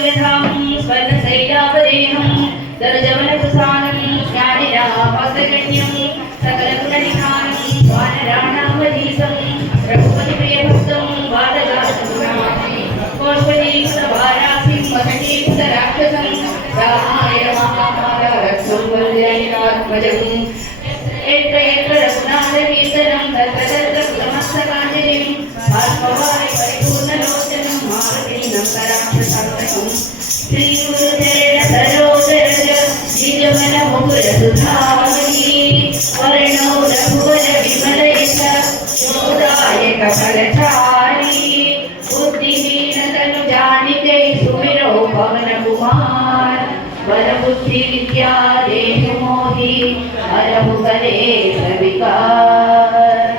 कमलधामं स्वर्णशैलापदेहं दरजवनकुसानं ज्ञानिरापासगण्यं सकलगुणनिधानं वानराणामधीशं रघुपतिप्रियभक्तं वादगातुरामि कौशलीसभारासिं महतीसराक्षसं रामाय महाभारतं वन्द्यात्मजम् यत्र यत्र रघुनाथकीर्तनं तत्र तत्र कृतमस्तकाञ्जलिं आत्मवारि परिपूर्णलोचनं मारुतीनं कराक्षसान्तकं श्रीगुरुचरण सरोजरज निजमनमुकुरसुधामणि वर्णो रघुवर विमलयश योदायक फलचारी बुद्धिहीनतनुजानिके सुमिरो पवनकुमार बलबुद्धि विद्या देहि मोहि हरहु कलेश विकार।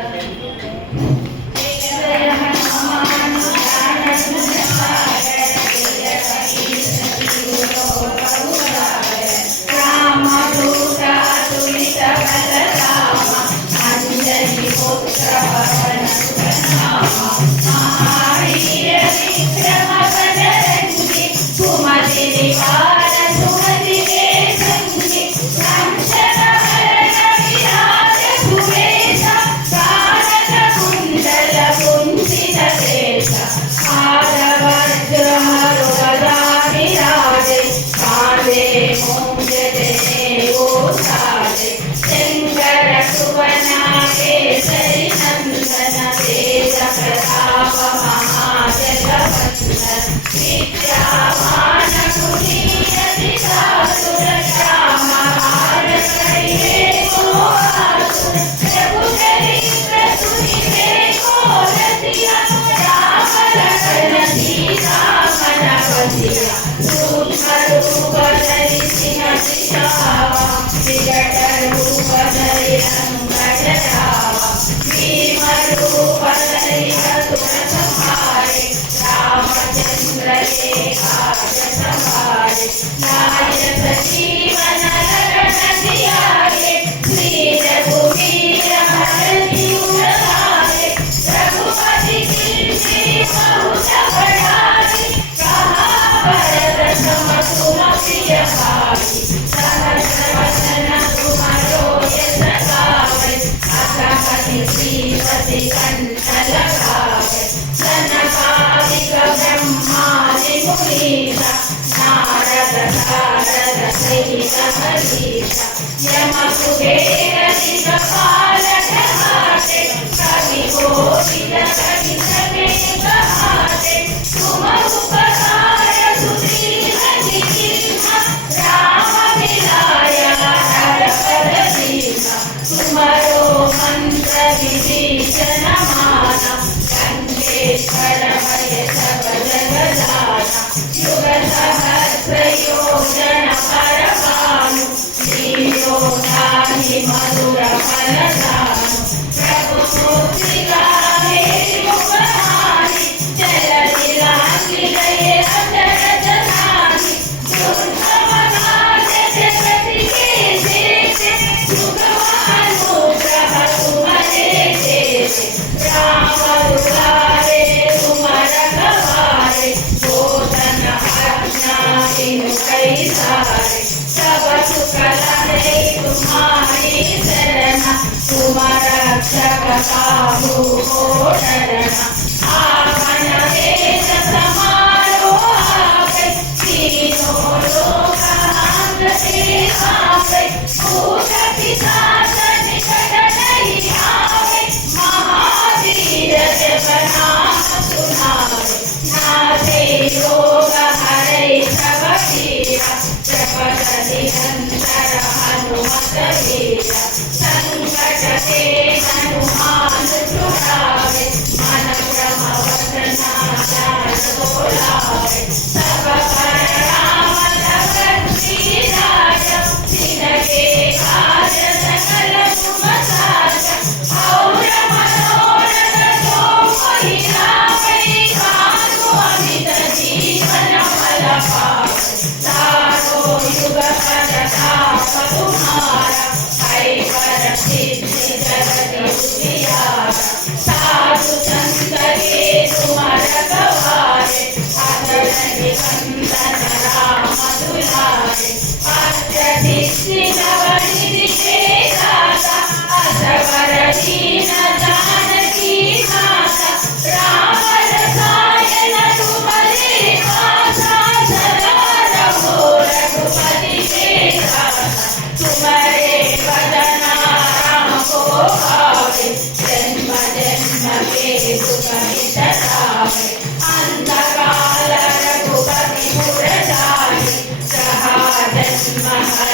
साधु संत के तुम रखवारे, आदर निबंधन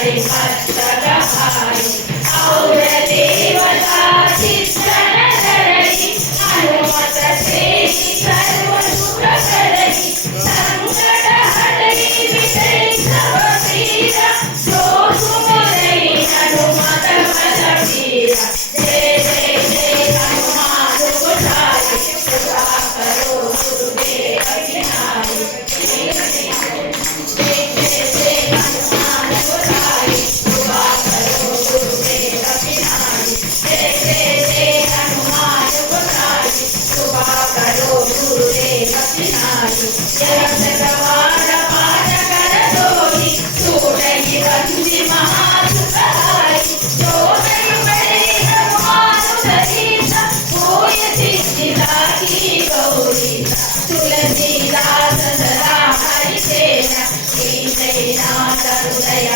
हरिभक्तकहारि और देवता चित्तनधरणि हनुमत सेवि सर्वसुखकरणि संकटहरणि विजयि सब पीरा जो सुमिरै हनुमत बलबीरा जय जय जय हनुमान गोसाई कृपा करो गुरुदेव की नाई जय जय जय हनुमान गोसाई कृपा करो गुरुदेव की नाई जय जय जय हनुमान गोसाई कृपा करो गुरुदेव की नाई जगत पाठ कर जोरी छूटहि बंदी महासुखहारी जो नहीं बड़े हनुमान सहिता होय सिद्धिदात्री गौरीता तुलसीदास सदा हरिसेना श्री जयनाथ हृदय